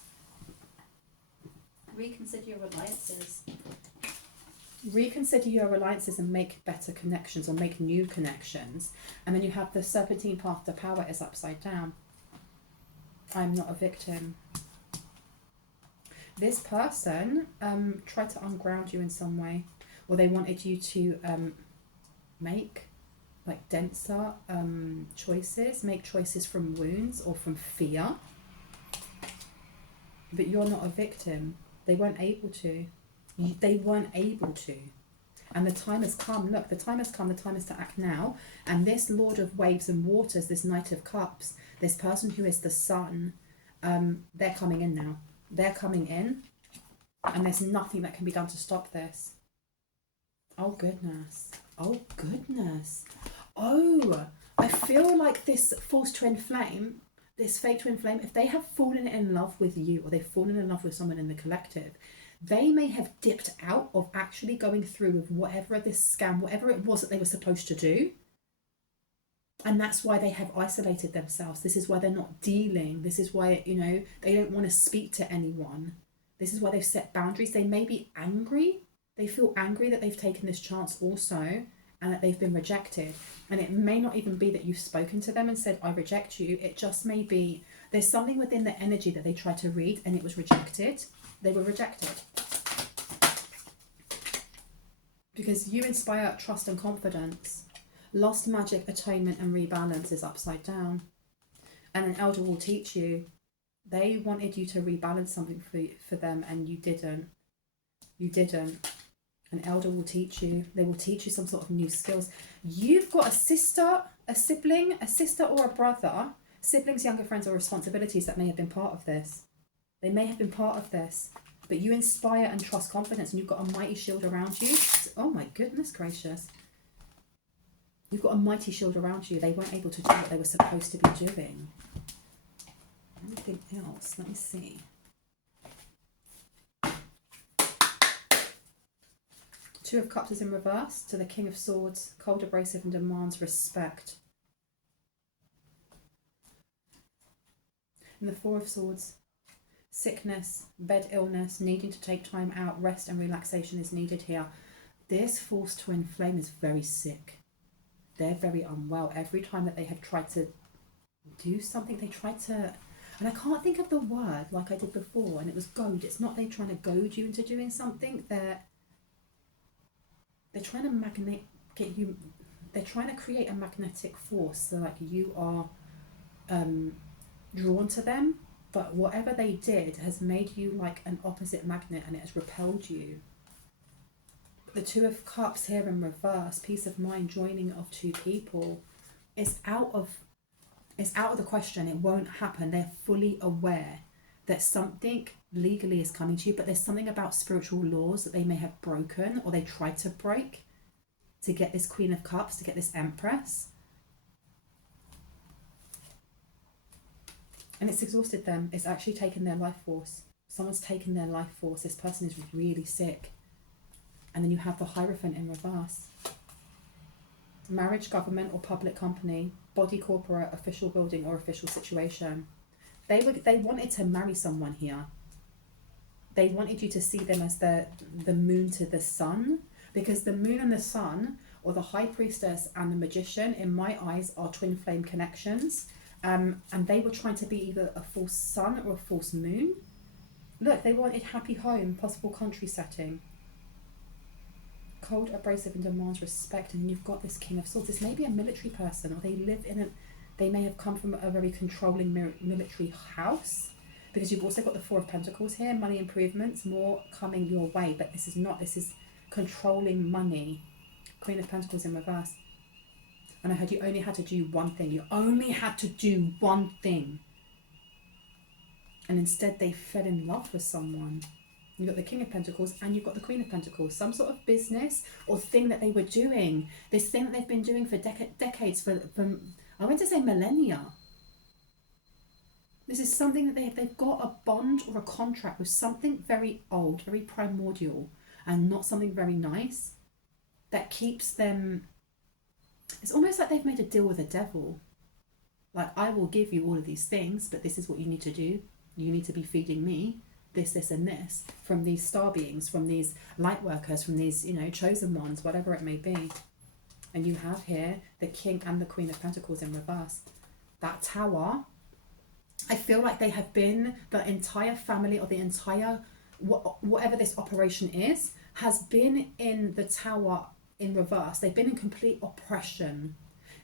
Reconsider your alliances. Reconsider your alliances and make better connections, or make new connections. And then you have the serpentine path to power is upside down. I'm not a victim. This person tried to unground you in some way, or they wanted you to make like denser choices, make choices from wounds or from fear. But you're not a victim. They weren't able to. They weren't able to. And the time has come. Look, the time has come. The time is to act now. And this Lord of Waves and Waters, this Knight of Cups, this person who is the sun, they're coming in now. They're coming in. And there's nothing that can be done to stop this. Oh, goodness. Oh, goodness. Oh, I feel like this false twin flame, this fake twin flame, if they have fallen in love with you, or they've fallen in love with someone in the collective, they may have dipped out of actually going through with whatever this scam, whatever it was that they were supposed to do. And that's why they have isolated themselves. This is why they're not dealing. This is why, you know, they don't want to speak to anyone. This is why they've set boundaries. They may be angry. They feel angry that they've taken this chance also, and that they've been rejected. And it may not even be that you've spoken to them and said, I reject you. It just may be there's something within the energy that they tried to read and it was rejected. They were rejected. Because you inspire trust and confidence. Lost magic, atonement and rebalance is upside down. And an elder will teach you. They wanted you to rebalance something for them and you didn't. You didn't. An elder will teach you. They will teach you some sort of new skills. You've got a sister, a sibling, a sister or a brother, siblings, younger friends or responsibilities that may have been part of this. They may have been part of this. But you inspire and trust confidence, and you've got a mighty shield around you. Oh my goodness gracious. You've got a mighty shield around you. They weren't able to do what they were supposed to be doing. Anything else? Let me see. Two of Cups is in reverse to the King of Swords. Cold, abrasive and demands respect. And the Four of Swords. Sickness, bed illness, needing to take time out, rest and relaxation is needed here. This false twin flame is very sick. They're very unwell. Every time that they have tried to do something, they tried to, and I can't think of the word like I did before, and it was goad. It's not they trying to goad you into doing something. They're trying to get you. They're trying to create a magnetic force, so like you are drawn to them. But whatever they did has made you like an opposite magnet, and it has repelled you. The Two of Cups here in reverse, peace of mind, joining of two people, is out of the question. It won't happen. They're fully aware. that something legally is coming to you, but there's something about spiritual laws that they may have broken or they tried to break to get this Queen of Cups, to get this Empress. And it's exhausted them. It's actually taken their life force. Someone's taken their life force. This person is really sick. And then you have the Hierophant in reverse. Marriage, government or public company, body, corporate, official building or official situation. They wanted to marry someone here. They wanted you to see them as the moon to the sun, because the moon and the sun, or the High Priestess and the Magician, in my eyes, are twin flame connections. And they were trying to be either a false sun or a false moon. Look, they wanted happy home, possible country setting. Cold, abrasive and demands respect. And you've got this King of Swords. This may be a military person, or they may have come from a very controlling military house, because you've also got the Four of Pentacles here, money improvements, more coming your way, but this is controlling money. Queen of Pentacles in reverse. And I heard you only had to do one thing. You only had to do one thing. And instead they fell in love with someone. You've got the King of Pentacles and you've got the Queen of Pentacles. Some sort of business or thing that they were doing. This thing that they've been doing for decades, for I went to say millennia. This is something that they've got a bond or a contract with something very old, very primordial, and not something very nice, that keeps them. It's almost like they've made a deal with the devil. Like, I will give you all of these things, but this is what you need to do. You need to be feeding me this, this, and this from these star beings, from these light workers, from these, chosen ones, whatever it may be. And you have here the King and the Queen of Pentacles in reverse. That Tower, I feel like they have been, the entire family or the entire, whatever this operation is, has been in the Tower in reverse. They've been in complete oppression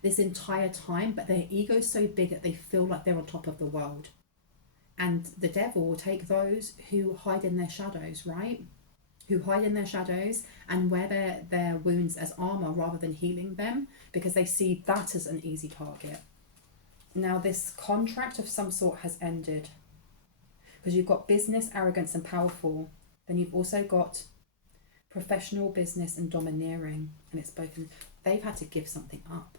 this entire time, but their ego's so big that they feel like they're on top of the world. And the devil will take those who hide in their shadows, right? Who hide in their shadows and wear their wounds as armor rather than healing them, because they see that as an easy target. Now this contract of some sort has ended, because you've got business, arrogance and powerful. Then you've also got professional, business and domineering, and it's both. They've had to give something up.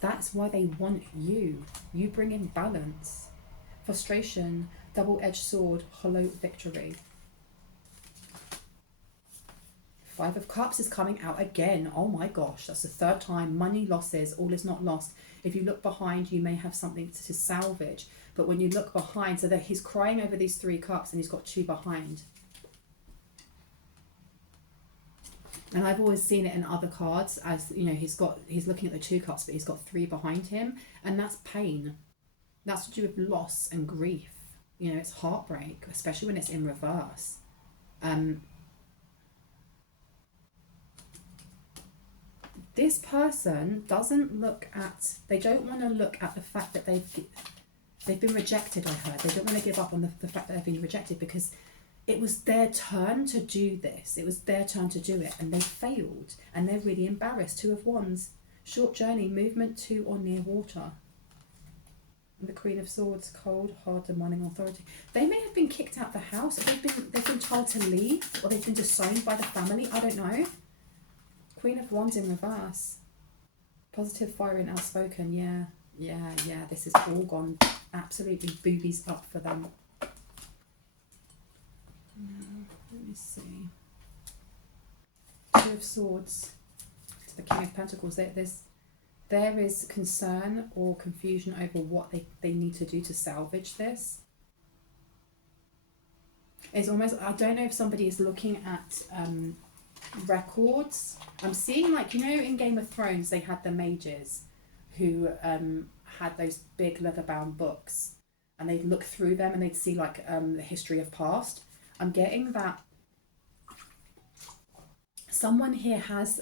That's why they want you. You bring in balance. Frustration, double-edged sword, hollow victory. Five of Cups is coming out again. Oh my gosh, that's the third time. Money, losses, all is not lost. If you look behind, you may have something to salvage. But when you look behind, so that he's crying over these 3 cups and he's got 2 behind. And I've always seen it in other cards as, he's looking at the 2 cups, but he's got 3 behind him. And that's pain. That's to do with loss and grief. It's heartbreak, especially when it's in reverse. This person doesn't look at, they don't want to look at the fact that they've been rejected, I heard. They don't want to give up on the fact that they've been rejected, because it was their turn to do this. It was their turn to do it, and they failed, and they're really embarrassed. 2 of Wands, short journey, movement to or near water. And the Queen of Swords, cold, hard, demanding authority. They may have been kicked out of the house. They've been told to leave, or they've been disowned by the family. I don't know. Queen of Wands in reverse. Positive, fiery and outspoken. Yeah. This has all gone absolutely boobies up for them. Let me see. 2 of Swords to the King of Pentacles. There is concern or confusion over what they need to do to salvage this. It's almost, I don't know if somebody is looking at records. I'm seeing, like, in Game of Thrones they had the mages who had those big leather-bound books, and they'd look through them and they'd see like the history of past. I'm getting that someone here has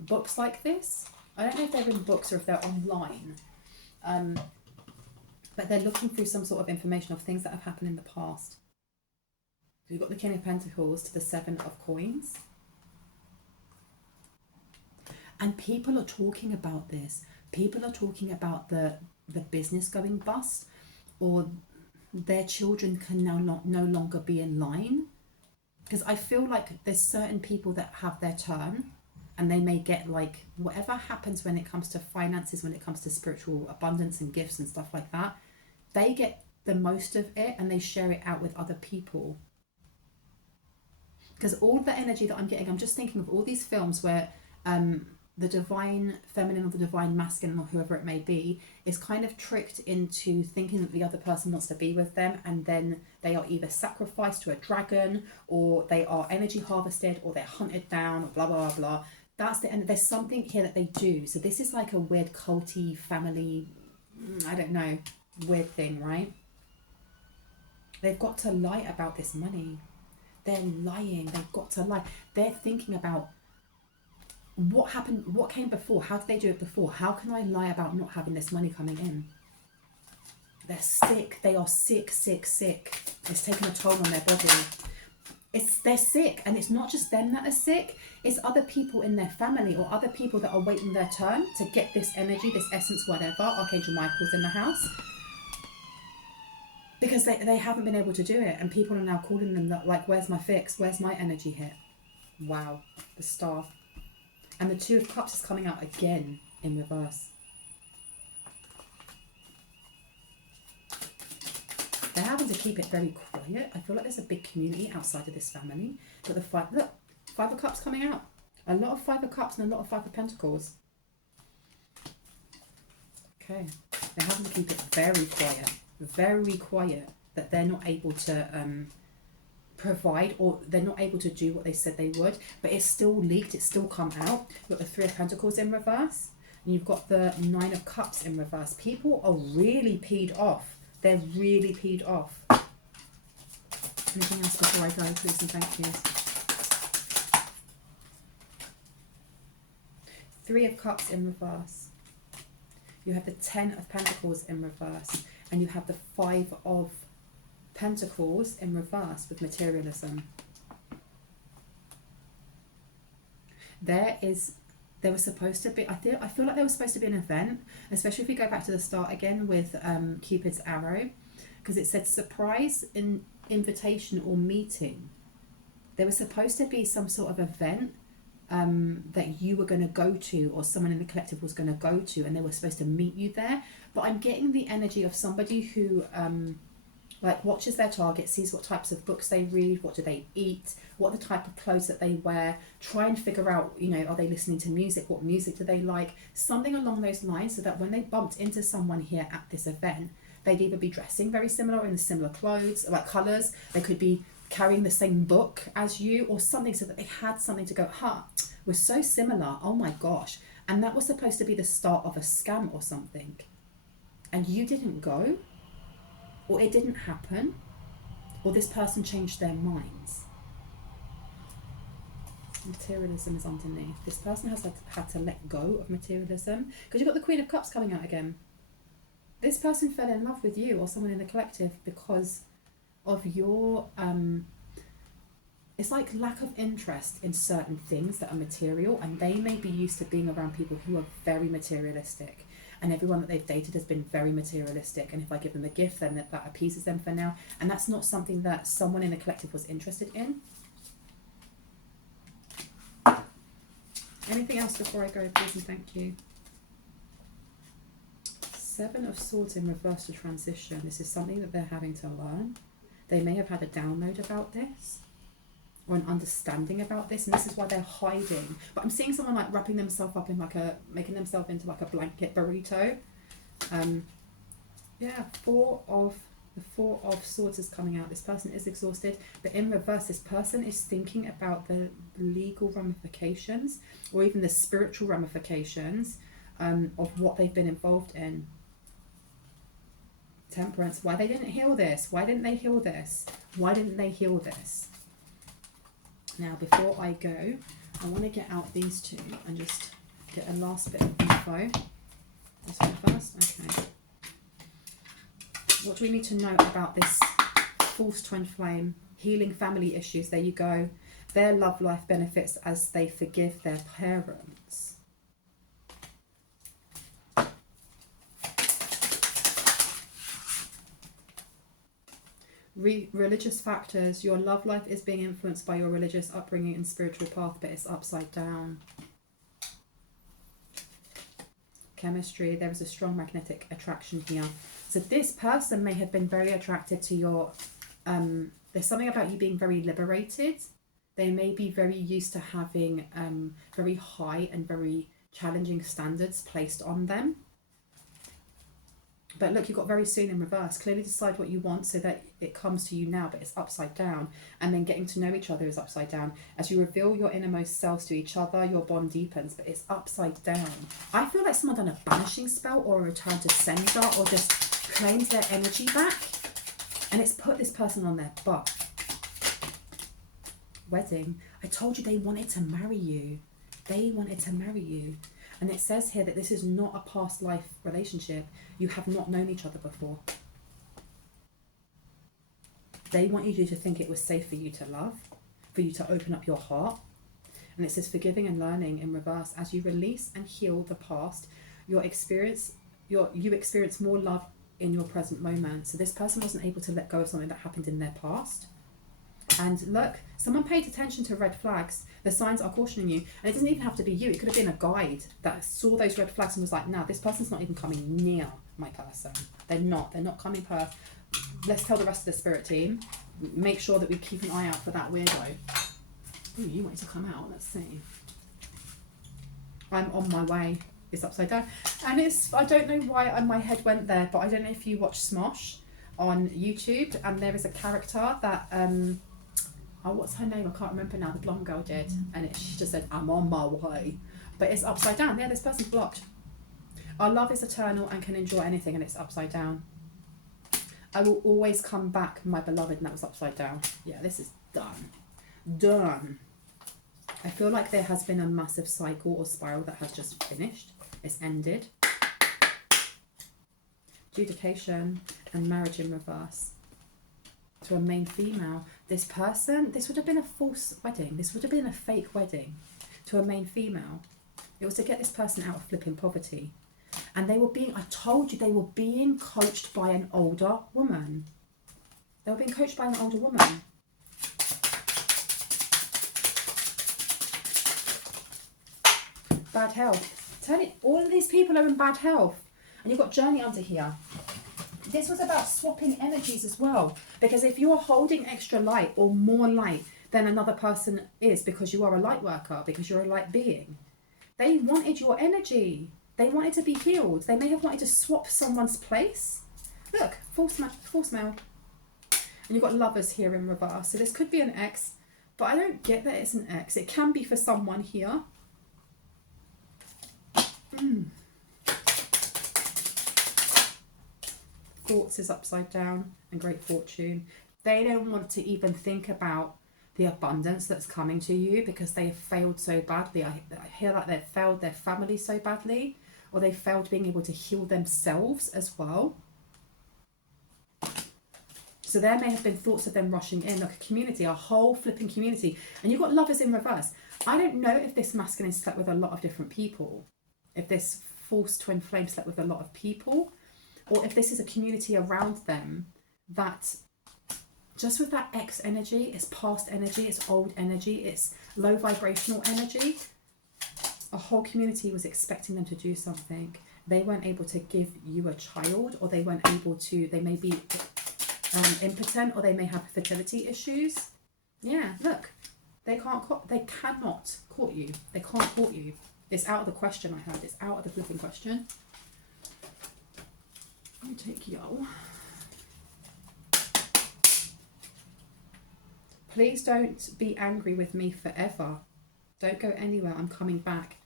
books like this. I don't know if they're in books or if they're online, but they're looking through some sort of information of things that have happened in the past. We've got the King of Pentacles to the 7 of Coins. And people are talking about this. People are talking about the business going bust, or their children can now no longer be in line. Because I feel like there's certain people that have their turn and they may get like whatever happens when it comes to finances, when it comes to spiritual abundance and gifts and stuff like that, they get the most of it and they share it out with other people. Because all the energy that I'm getting, I'm just thinking of all these films where the divine feminine or the divine masculine or whoever it may be is kind of tricked into thinking that the other person wants to be with them, and then they are either sacrificed to a dragon or they are energy harvested or they're hunted down or blah blah blah. That's the end. There's something here that they do. So this is like a weird culty family, I don't know, weird thing, right? They've got to lie about this money. They're lying. They've got to lie. They're thinking about what happened, what came before, how did they do it before, how can I lie about not having this money coming in? They're sick. They are sick. It's taking a toll on their body. They're sick, and it's not just them that are sick, it's other people in their family or other people that are waiting their turn to get this energy, this essence, whatever. Archangel Michael's in the house. Because they haven't been able to do it, and people are now calling them like, where's my fix? Where's my energy hit? Wow, the Star. And the Two of Cups is coming out again in reverse. They're having to keep it very quiet. I feel like there's a big community outside of this family. But look, Five of Cups coming out. A lot of Five of Cups and a lot of Five of Pentacles. Okay, they're having to keep it very quiet, that they're not able to provide, or they're not able to do what they said they would, but it's still leaked, it's still come out. You've got the Three of Pentacles in reverse, and you've got the Nine of Cups in reverse. People are really peed off. They're really peed off. Anything else before I go, please and thank you? Three of Cups in reverse. You have the Ten of Pentacles in reverse, and you have the Five of Pentacles in reverse with materialism. There was supposed to be, I feel like there was supposed to be an event, especially if we go back to the start again with Cupid's arrow, because it said surprise, invitation or meeting. There was supposed to be some sort of event that you were going to go to, or someone in the collective was going to go to, and they were supposed to meet you there. But I'm getting the energy of somebody who like watches their target, sees what types of books they read, what do they eat, what are the type of clothes that they wear, try and figure out, you know, are they listening to music, what music do they like, something along those lines, so that when they bumped into someone here at this event, they'd either be dressing very similar or in similar clothes, like colours, they could be carrying the same book as you or something, so that they had something to go, we're so similar, oh my gosh. And that was supposed to be the start of a scam or something, and you didn't go, or it didn't happen, or this person changed their minds. Materialism is underneath. This person has had to let go of materialism, because you've got the Queen of Cups coming out again. This person fell in love with you or someone in the collective because of your it's like lack of interest in certain things that are material, and they may be used to being around people who are very materialistic, and everyone that they've dated has been very materialistic, and if I give them a gift, then that appeases them for now, and that's not something that someone in the collective was interested in. Anything else before I go, please and thank you? Seven of Swords in reverse to transition. This is something that they're having to learn. They may have had a download about this, or an understanding about this, and this is why they're hiding. But I'm seeing someone like wrapping themselves up in like making themselves into like a blanket burrito. Yeah, the Four of Swords is coming out. This person is exhausted, but in reverse, this person is thinking about the legal ramifications, or even the spiritual ramifications of what they've been involved in. Temperance. Why they didn't heal this? Why didn't they heal this? Why didn't they heal this? Now, before I go, I want to get out these two and just get a last bit of info. This one first? Okay. What do we need to know about this false twin flame? Healing family issues. There you go. Their love life benefits as they forgive their parents. Religious factors. Your love life is being influenced by your religious upbringing and spiritual path, but it's upside down. Chemistry. There is a strong magnetic attraction here. So this person may have been very attracted to your... there's something about you being very liberated. They may be very used to having very high and very challenging standards placed on them. But look, you've got very soon in reverse. Clearly decide what you want so that it comes to you now, but it's upside down. And then getting to know each other is upside down. As you reveal your innermost selves to each other, your bond deepens, but it's upside down. I feel like someone done a banishing spell or a return to sender or just claimed their energy back. And it's put this person on their butt. Wedding. I told you they wanted to marry you. They wanted to marry you. And it says here that this is not a past life relationship. You have not known each other before. They wanted you to think it was safe for you to love, for you to open up your heart. And it says forgiving and learning in reverse. As you release and heal the past, you experience more love in your present moment. So this person wasn't able to let go of something that happened in their past. And look, someone paid attention to red flags. The signs are cautioning you. And it doesn't even have to be you. It could have been a guide that saw those red flags and was like, no, this person's not even coming near my person. They're not coming per. Let's tell the rest of the spirit team. Make sure that we keep an eye out for that weirdo. Ooh, you want to come out. Let's see. I'm on my way. It's upside down. And it's, I don't know why my head went there, but I don't know if you watch Smosh on YouTube. And there is a character that... oh, what's her name? I can't remember now. The blonde girl did. And she just said, I'm on my way. But it's upside down. Yeah, this person's blocked. Our love is eternal and can endure anything, and it's upside down. I will always come back, my beloved, and that was upside down. Yeah, this is done. Done. I feel like there has been a massive cycle or spiral that has just finished. It's ended. Adjudication and marriage in reverse. To a main female. This person, this would have been a false wedding. This would have been a fake wedding to a main female. It was to get this person out of flipping poverty. And they were being, I told you, they were being coached by an older woman. They were being coached by an older woman. Bad health. Tell it, all of these people are in bad health. And you've got journey under here. This was about swapping energies as well. Because if you're holding extra light or more light than another person is because you are a light worker, because you're a light being, they wanted your energy. They wanted to be healed. They may have wanted to swap someone's place. Look, false male. And you've got lovers here in reverse. So this could be an ex, but I don't get that it's an ex. It can be for someone here. Thoughts is upside down and great fortune. They don't want to even think about the abundance that's coming to you because they have failed so badly. I hear like they've failed their family so badly, or they failed being able to heal themselves as well. So there may have been thoughts of them rushing in, like a community, a whole flipping community. And you've got lovers in reverse. I don't know if this masculine slept with a lot of different people, if this false twin flame slept with a lot of people, or if this is a community around them that just with that X energy, it's past energy, it's old energy, it's low vibrational energy. A whole community was expecting them to do something. They weren't able to give you a child, or they weren't able to, they may be impotent, or they may have fertility issues. Yeah, look, they cannot court you. They can't court you. It's out of the question, I heard. It's out of the flipping question. Let me take yo. Please don't be angry with me forever. Don't go anywhere. I'm coming back.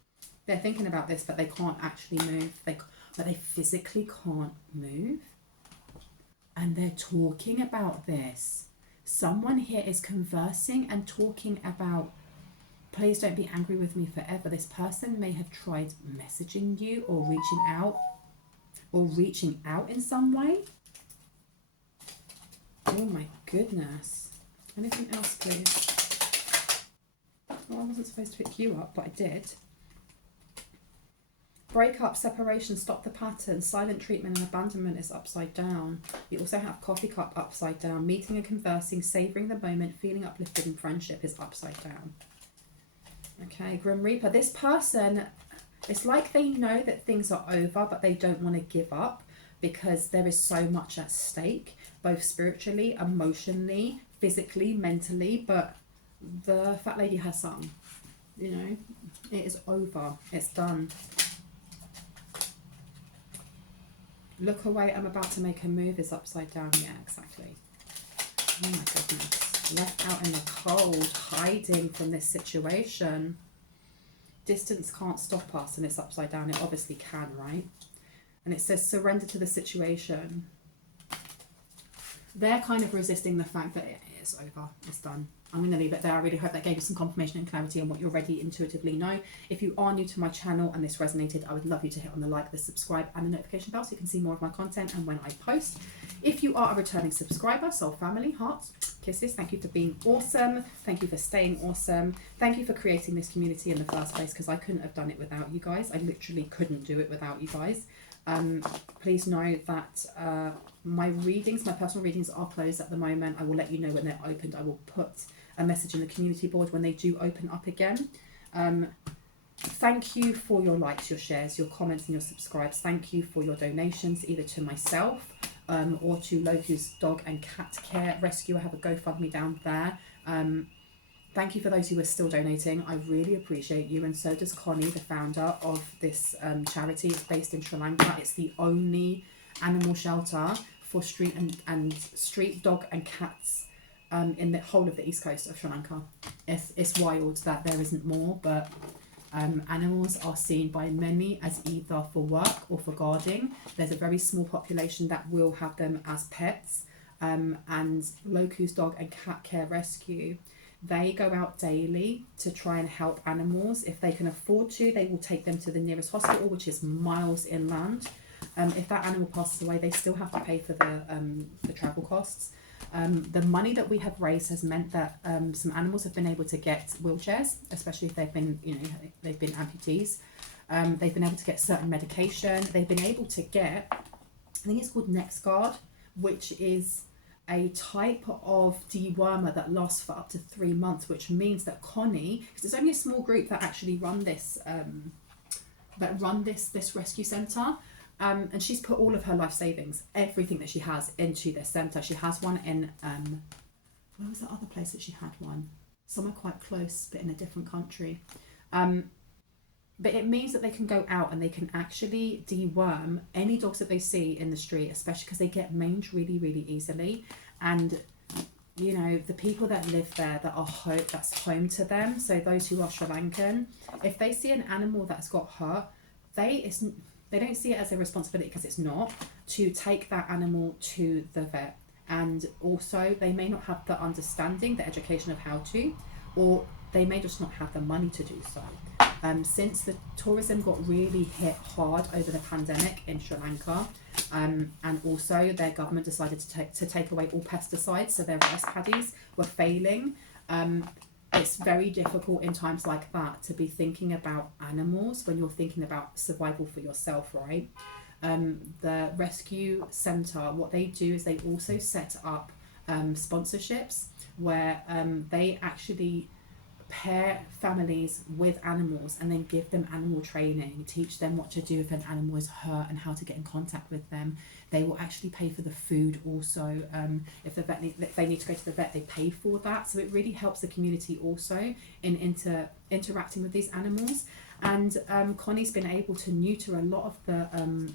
They're thinking about this, but they can't actually move. But they physically can't move. And they're talking about this. Someone here is conversing and talking about, please don't be angry with me forever. This person may have tried messaging you or reaching out in some way. Oh my goodness. Anything else, please? Well, I wasn't supposed to pick you up, but I did. breakup, separation, stop the pattern, silent treatment and abandonment is upside down. You also have coffee cup upside down. Meeting and conversing, savouring the moment, feeling uplifted and friendship is upside down. Okay, Grim Reaper. This person, it's like they know that things are over, but they don't want to give up because there is so much at stake, both spiritually, emotionally, physically, mentally. But the fat lady has some, you know, it is over. It's done. Look away, I'm about to make a move is upside down. Yeah, exactly. Oh my goodness. Left out in the cold, hiding from this situation. Distance can't stop us, and it's upside down. It obviously can, right? And it says surrender to the situation. They're kind of resisting the fact that it is over. It's done. I'm going to leave it there. I really hope that gave you some confirmation and clarity on what you already intuitively know. If you are new to my channel and this resonated, I would love you to hit on the like, the subscribe and the notification bell so you can see more of my content and when I post. If you are a returning subscriber, soul family, hearts, kisses, thank you for being awesome. Thank you for staying awesome. Thank you for creating this community in the first place, because I couldn't have done it without you guys. I literally couldn't do it without you guys. Please know that my readings, my personal readings are closed at the moment. I will let you know when they're opened. I will put a message in the community board when they do open up again. Thank you for your likes, your shares, your comments and your subscribes. Thank you for your donations, either to myself or to Loku's Dog and Cat Care Rescue. I have a GoFundMe down there. Thank you for those who are still donating. I really appreciate you, and so does Connie, the founder of this charity. It's based in Sri Lanka. It's the only animal shelter for street and street dog and cats in the whole of the east coast of Sri Lanka. It's wild that there isn't more, but animals are seen by many as either for work or for guarding. There's a very small population that will have them as pets, and Loku's Dog and Cat Care Rescue, they go out daily to try and help animals. If they can afford to, they will take them to the nearest hospital, which is miles inland. If that animal passes away, they still have to pay for the travel costs. The money that we have raised has meant that some animals have been able to get wheelchairs, especially if they've been, they've been amputees. They've been able to get certain medication. They've been able to get, I think it's called NexGuard, which is a type of dewormer that lasts for up to 3 months, which means that Connie, because it's only a small group that actually run this, this rescue centre. And she's put all of her life savings, everything that she has, into this centre. She has one in, where was the other place that she had one? Somewhere quite close, but in a different country. But it means that they can go out and they can actually deworm any dogs that they see in the street, especially because they get mange really, really easily. And, the people that live there that are that's home to them, so those who are Sri Lankan, if they see an animal that's got hurt, they don't see it as a responsibility, because it's not, to take that animal to the vet. And also they may not have the understanding, the education of how to, or they may just not have the money to do so. Since the tourism got really hit hard over the pandemic in Sri Lanka, and also their government decided to take away all pesticides, so their rice paddies were failing. It's very difficult in times like that to be thinking about animals when you're thinking about survival for yourself, right? The rescue centre, what they do is they also set up sponsorships where they actually pair families with animals and then give them animal training, teach them what to do if an animal is hurt and how to get in contact with them. They will actually pay for the food also. If they need to go to the vet, they pay for that. So it really helps the community also in interacting with these animals. And Connie's been able to neuter a lot of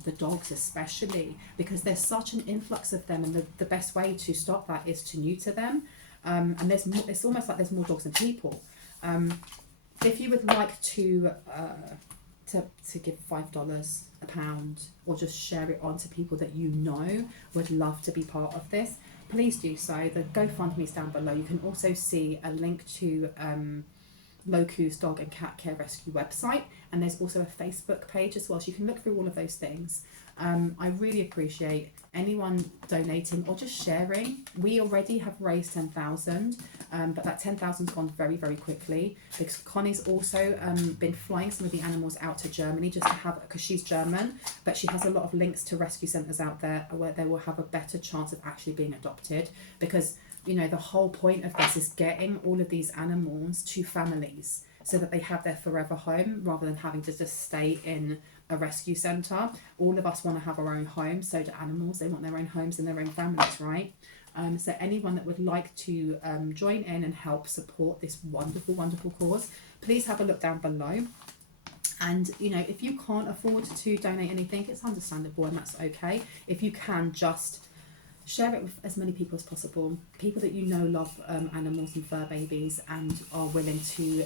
the dogs, especially because there's such an influx of them, and the best way to stop that is to neuter them. And it's almost like there's more dogs than people. If you would like to give $5, a pound, or just share it on to people that would love to be part of this, please do so. The GoFundMe is down below. You can also see a link to Locu's Dog and Cat Care Rescue website, and there's also a Facebook page as well, so you can look through all of those things. I really appreciate anyone donating or just sharing. We already have raised 10,000, but that 10,000's gone very, very quickly, because Connie's also been flying some of the animals out to Germany just to have, because she's German, but she has a lot of links to rescue centres out there where they will have a better chance of actually being adopted, because, you know, the whole point of this is getting all of these animals to families so that they have their forever home, rather than having to just stay in a rescue centre. All of us want to have our own homes, so do animals. They want their own homes and their own families, right? So anyone that would like to join in and help support this wonderful, wonderful cause, please have a look down below. And, you know, if you can't afford to donate anything, it's understandable, and that's okay. If you can, just share it with as many people as possible. People that you know love animals and fur babies and are willing to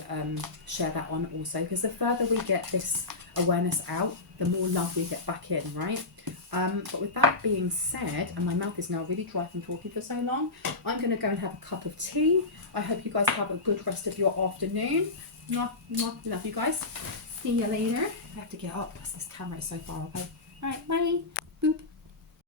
share that on also, because the further we get this awareness out, the more love we get back in, right? But with that being said, and my mouth is now really dry from talking for so long, I'm going to go and have a cup of tea. I hope you guys have a good rest of your afternoon. Mwah, mwah. Love you guys. See you later. I have to get up because this camera is so far away. All right, bye.